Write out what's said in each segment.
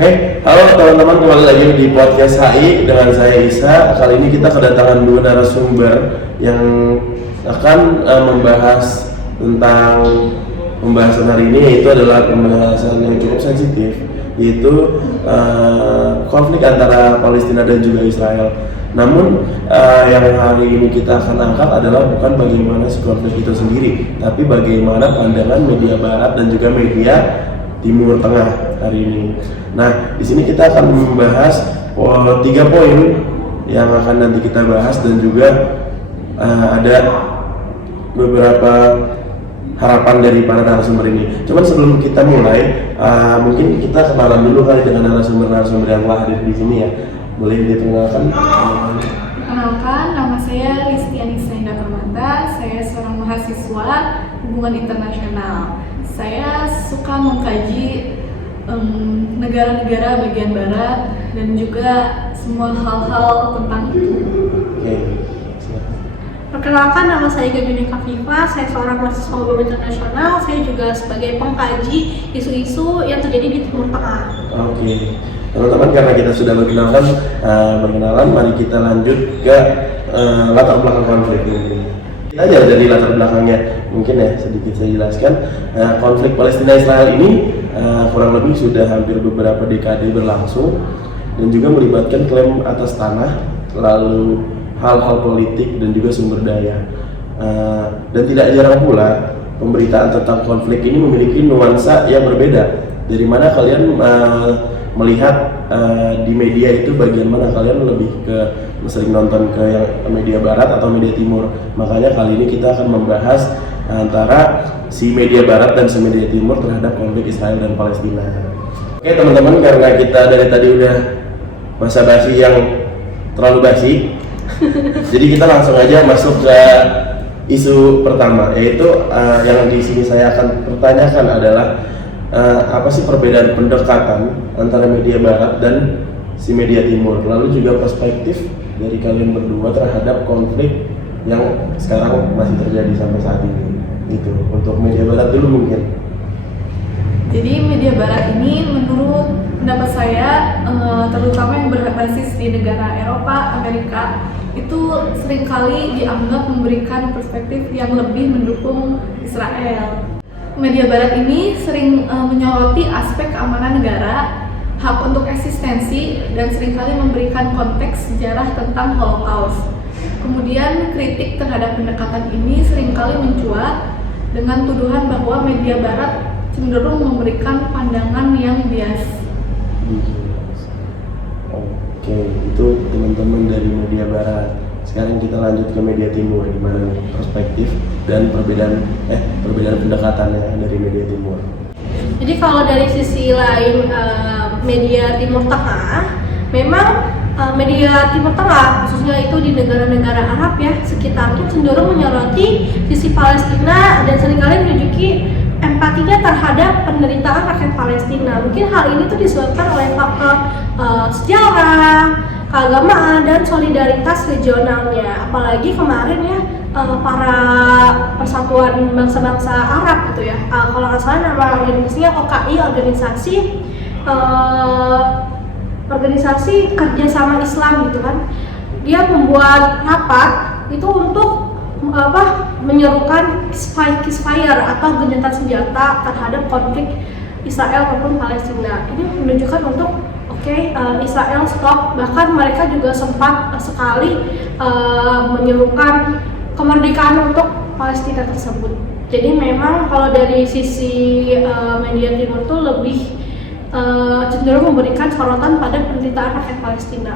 Oke, halo teman-teman, kembali lagi di podcast HI dengan saya Isa. Kali ini kita kedatangan dua narasumber yang akan membahas tentang pembahasan hari ini, yaitu adalah pembahasan yang cukup sensitif, yaitu konflik antara Palestina dan juga Israel. Namun yang hari ini kita akan angkat adalah bukan bagaimana si konflik itu sendiri, tapi bagaimana pandangan media Barat dan juga media Timur Tengah hari ini. Nah, di sini kita akan membahas 3 poin yang akan nanti kita bahas, dan juga ada beberapa harapan dari para narasumber ini. Cuman sebelum kita mulai, mungkin kita kenalan dulu kali dengan narasumber yang telah hadir di sini ya. Boleh diperkenalkan? Perkenalkan, nama saya Listianisa Indah Permata. Saya seorang mahasiswa hubungan internasional. Saya suka mengkaji negara-negara bagian barat dan juga semua hal-hal tentang itu. Oke. Perkenalkan, nama saya Gabini Kafifa. Saya seorang mahasiswa hubungan internasional. Saya juga sebagai pengkaji isu-isu yang terjadi di Timur Tengah. Oke. Teman-teman, karena kita sudah berkenalan, mari kita lanjut ke latar belakang konflik ini. Kita aja dari latar belakangnya, mungkin ya sedikit saya jelaskan. Konflik Palestina Israel ini kurang lebih sudah hampir beberapa dekade berlangsung dan juga melibatkan klaim atas tanah, lalu hal-hal politik dan juga sumber daya. Dan tidak jarang pula pemberitaan tentang konflik ini memiliki nuansa yang berbeda. Dari mana kalian melihat di media itu, bagian mana kalian lebih sering nonton ke yang media Barat atau media Timur? Makanya kali ini kita akan membahas antara si media Barat dan si media Timur terhadap konflik Israel dan Palestina. Oke teman-teman, karena kita dari tadi udah basa-basi yang terlalu basi, jadi kita langsung aja masuk ke isu pertama, yaitu yang di sini saya akan pertanyakan adalah apa sih perbedaan pendekatan antara media Barat dan si media Timur, lalu juga perspektif dari kalian berdua terhadap konflik yang sekarang masih terjadi sampai saat ini. Gitu. Untuk media Barat dulu mungkin. Jadi media Barat ini menurut pendapat saya, terutama yang berbasis di negara Eropa, Amerika, itu seringkali dianggap memberikan perspektif yang lebih mendukung Israel. Media Barat ini sering menyoroti aspek keamanan negara, hak untuk eksistensi, dan seringkali memberikan konteks sejarah tentang Holocaust. Kemudian kritik terhadap pendekatan ini seringkali mencuat dengan tuduhan bahwa media Barat cenderung memberikan pandangan yang bias. Oke, itu teman-teman dari media Barat. Sekarang kita lanjut ke media Timur, di mana perspektif dan perbedaan pendekatannya dari media Timur. Jadi kalau dari sisi lain media Timur Tengah, memang media Timur Tengah khususnya itu di negara-negara Arab ya sekitarnya cenderung menyoroti sisi Palestina dan seringkali menunjuki empatinya terhadap penderitaan rakyat Palestina. Mungkin hal ini tuh disebabkan oleh faktor sejarah, keagamaan, dan solidaritas regionalnya. Apalagi kemarin ya para persatuan bangsa-bangsa Arab gitu ya, kalau nggak salah nama organisasinya OKI, organisasi kerjasama Islam gitu kan, dia membuat rapat itu untuk menyerukan ceasefire atau gencatan senjata terhadap konflik Israel maupun Palestina. Ini menunjukkan untuk Israel stop, bahkan mereka juga sempat sekali menyerukan kemerdekaan untuk Palestina tersebut. Jadi memang kalau dari sisi media Timur tuh lebih cenderung memberikan sorotan pada penderitaan rakyat Palestina.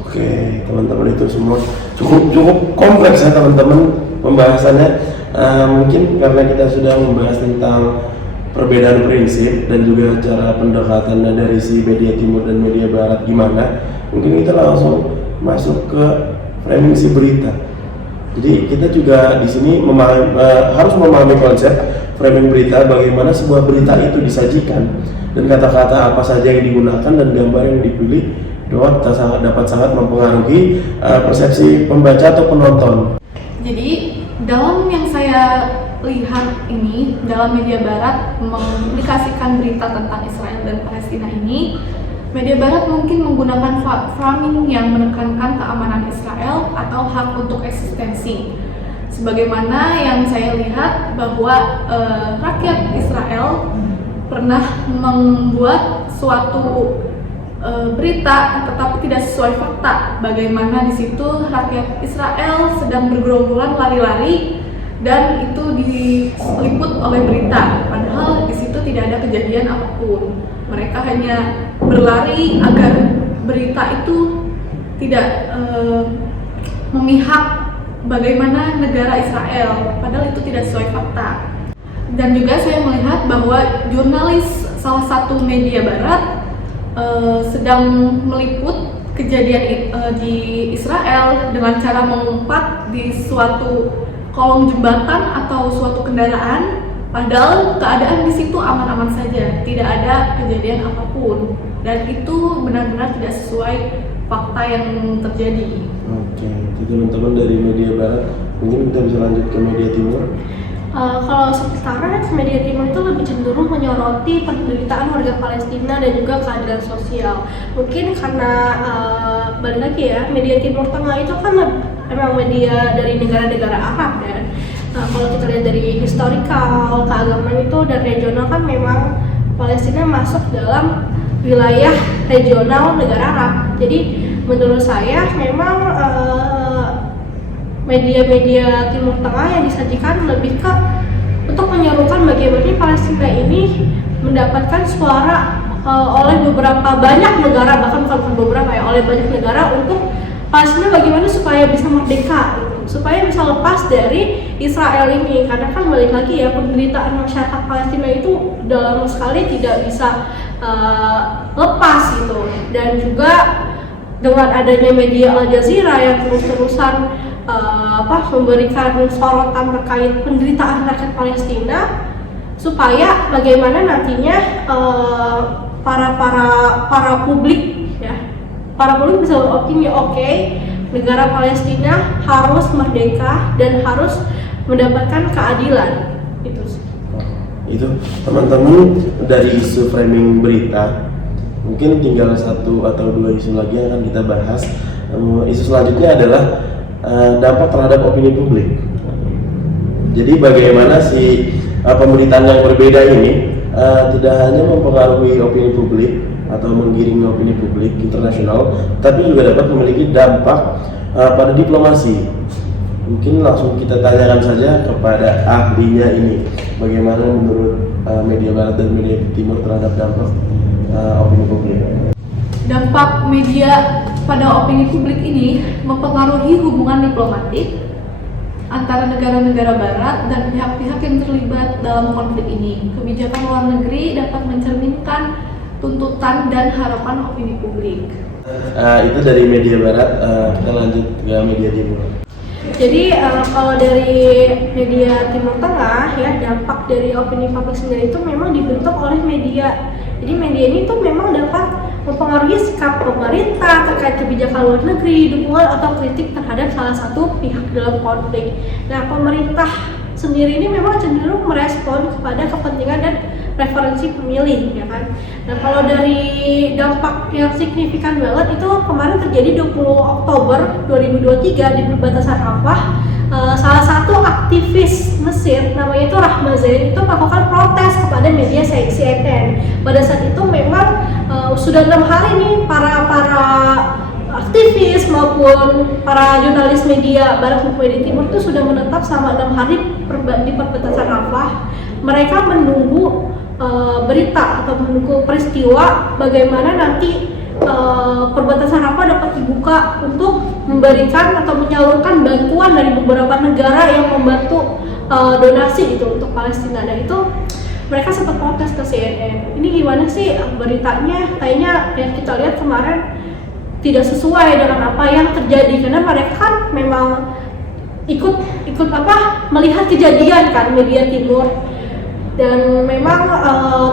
Oke, teman-teman, itu semua cukup kompleks ya teman-teman pembahasannya. Mungkin karena kita sudah membahas tentang perbedaan prinsip dan juga cara pendekatannya dari si media Timur dan media Barat gimana, mungkin kita langsung masuk ke framing si berita. Jadi kita juga di sini harus memahami konsep framing berita, bagaimana sebuah berita itu disajikan dan kata-kata apa saja yang digunakan dan gambar yang dipilih dapat sangat mempengaruhi persepsi pembaca atau penonton. Jadi dalam yang saya lihat ini, dalam media Barat mempublikasikan berita tentang Israel dan Palestina ini, Media Barat mungkin menggunakan framing yang menekankan keamanan Israel atau hak untuk eksistensi. Sebagaimana yang saya lihat bahwa rakyat Israel pernah membuat suatu berita tetapi tidak sesuai fakta. Bagaimana di situ rakyat Israel sedang bergerombolan lari-lari dan itu diliput oleh berita. Padahal di situ tidak ada kejadian apapun. Mereka hanya berlari agar berita itu tidak memihak bagaimana negara Israel, padahal itu tidak sesuai fakta. Dan juga saya melihat bahwa jurnalis salah satu media barat sedang meliput kejadian di Israel dengan cara mengumpat di suatu kolong jembatan atau suatu kendaraan. Padahal keadaan di situ aman-aman saja, tidak ada kejadian apapun, dan itu benar-benar tidak sesuai fakta yang terjadi. Oke, itu teman-teman dari media barat. Mungkin kita bisa lanjut ke media timur. Kalau sekarang media timur itu lebih cenderung menyoroti penderitaan warga Palestina dan juga keadilan sosial. Mungkin karena balik lagi ya, media timur tengah itu kan memang media dari negara-negara Arab ya. Kalau kita lihat dari historical, keagamaan itu dan regional kan memang Palestina masuk dalam wilayah regional negara Arab. Jadi menurut saya memang media-media Timur Tengah yang disajikan lebih ke untuk menyerukan bagaimana Palestina ini mendapatkan suara oleh beberapa banyak negara, bahkan bukan beberapa ya, oleh banyak negara untuk Palestina bagaimana supaya bisa merdeka gitu, supaya bisa lepas dari Israel ini. Karena kan balik lagi ya, penderitaan masyarakat Palestina itu dalam sekali tidak bisa lepas gitu. Dan juga dengan adanya media Al Jazeera yang terus-terusan memberikan sorotan terkait penderitaan rakyat Palestina, supaya bagaimana nantinya para publik ya, para publik bisa beropini, oke, negara Palestina harus merdeka dan harus mendapatkan keadilan. Itu sih. Itu teman-teman dari isu framing berita. Mungkin tinggal satu atau dua isu lagi yang akan kita bahas. Isu selanjutnya adalah dampak terhadap opini publik. Jadi bagaimana si pemberitaan yang berbeda ini tidak hanya mempengaruhi opini publik atau menggiring opini publik internasional, tapi juga dapat memiliki dampak pada diplomasi. Mungkin langsung kita tanyakan saja kepada ahlinya ini, bagaimana menurut media barat dan media timur terhadap dampak opini publik. Dampak media pada opini publik ini mempengaruhi hubungan diplomatik antara negara-negara barat dan pihak-pihak yang terlibat dalam konflik ini. Kebijakan luar negeri dapat mencerminkan tuntutan dan harapan opini publik. Itu dari media barat. Kita lanjut ke media timur. Jadi kalau dari media Timur Tengah ya, dampak dari opini publik sendiri itu memang dibentuk oleh media. Jadi media ini tuh memang dapat mempengaruhi sikap pemerintah terkait kebijakan luar negeri, dukungan atau kritik terhadap salah satu pihak dalam konflik. Nah, pemerintah sendiri ini memang cenderung merespon kepada kepentingan dan preferensi pemilih, ya kan. Nah, kalau dari dampak yang signifikan banget itu kemarin terjadi 20 Oktober 2023 di perbatasan Rafah. Salah satu aktivis Mesir namanya itu Rahma Zain itu melakukan protes kepada media CNN. Pada saat itu memang sudah 6 hari nih para aktivis maupun para jurnalis media barat maupun media timur itu sudah menetap selama 6 hari di perbatasan Rafah. Mereka menunggu berita atau menunggu peristiwa bagaimana nanti perbatasan Rafah dapat dibuka untuk memberikan atau menyalurkan bantuan dari beberapa negara yang membantu donasi gitu untuk Palestina. Dan itu mereka sempat protes ke CNN. Ini gimana sih beritanya? Kayaknya yang kita lihat kemarin tidak sesuai dengan apa yang terjadi, karena mereka kan memang ikut melihat kejadian kan media timur. Dan memang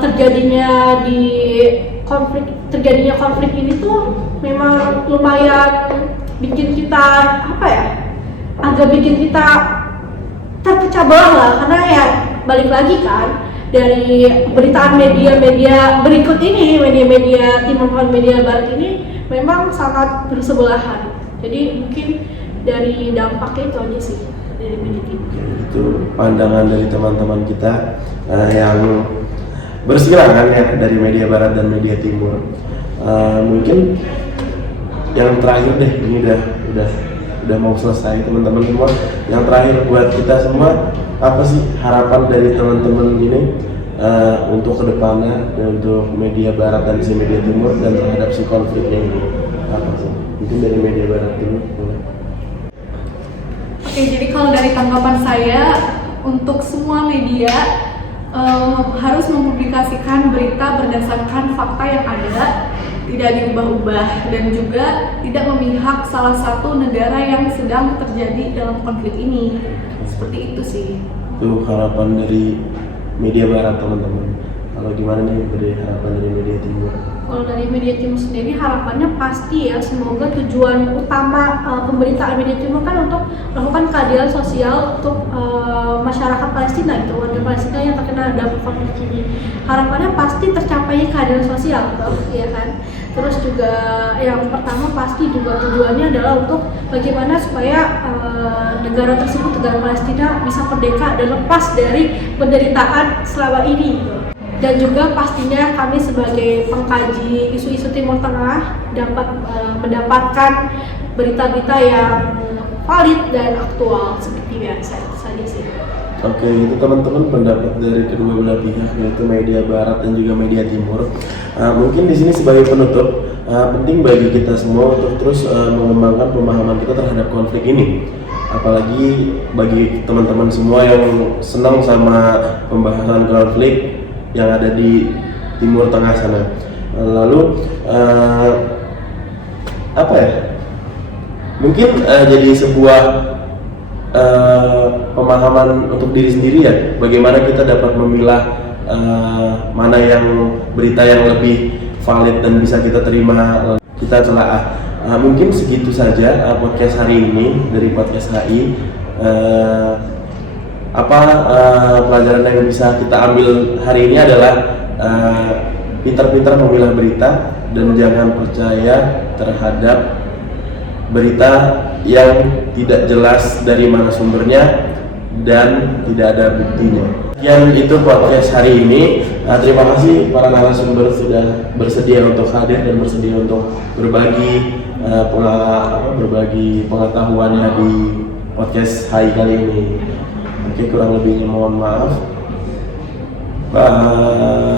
terjadinya konflik ini tuh memang lumayan bikin kita agak bikin kita terpecah belah lah, karena ya balik lagi kan dari beritaan media-media berikut ini, media-media timur dan media barat ini memang sangat bersebelahan. Jadi mungkin dari dampaknya itu aja sih dari media timur. Itu pandangan dari teman-teman kita yang berseberangan ya dari media barat dan media timur. Mungkin yang terakhir deh, ini udah mau selesai teman-teman semua. Yang terakhir buat kita semua, apa sih harapan dari teman-teman ini untuk kedepannya dan untuk media barat dan si media timur dan terhadap si konfliknya ini apa sih? Mungkin dari media barat dulu. Oke, jadi kalau dari tanggapan saya untuk semua media harus mempublikasikan berita berdasarkan fakta yang ada, tidak diubah-ubah, dan juga tidak memihak salah satu negara yang sedang terjadi dalam konflik ini. Seperti itu sih. Itu harapan dari media barat teman-teman. Kalau gimana nih dari harapan dari media timur? Kalau dari media timur sendiri harapannya pasti ya, semoga tujuan utama pemberitaan media timur kan untuk melakukan keadilan sosial untuk masyarakat Palestina gitu, warga Palestina yang terkena dampak konflik ini. Harapannya pasti tercapai keadilan sosial, ya kan. Terus juga yang pertama pasti juga tujuannya adalah untuk bagaimana supaya negara tersebut, negara Palestina bisa merdeka dan lepas dari penderitaan selama ini gitu. Dan juga pastinya kami sebagai pengkaji isu-isu Timur Tengah dapat mendapatkan berita-berita yang valid dan aktual seperti biasa. Itu saja sih. Oke, itu teman-teman pendapat dari kedua belah pihak, yaitu media barat dan juga media timur. Mungkin di sini sebagai penutup, penting bagi kita semua untuk terus mengembangkan pemahaman kita terhadap konflik ini. Apalagi bagi teman-teman semua yang senang sama pembahasan konflik yang ada di Timur Tengah sana. Lalu apa ya? Mungkin jadi sebuah pemahaman untuk diri sendiri ya, bagaimana kita dapat memilah mana yang berita yang lebih valid dan bisa kita terima, kita telaah. Mungkin segitu saja podcast hari ini dari podcast HI. Pelajaran yang bisa kita ambil hari ini adalah pintar-pintar memilah berita dan jangan percaya terhadap berita yang tidak jelas dari mana sumbernya dan tidak ada buktinya. Yang itu podcast hari ini. Terima kasih para narasumber sudah bersedia untuk hadir dan bersedia untuk berbagi pengetahuannya di podcast HI kali ini. Oke, kurang lebihnya mohon maaf. Bye.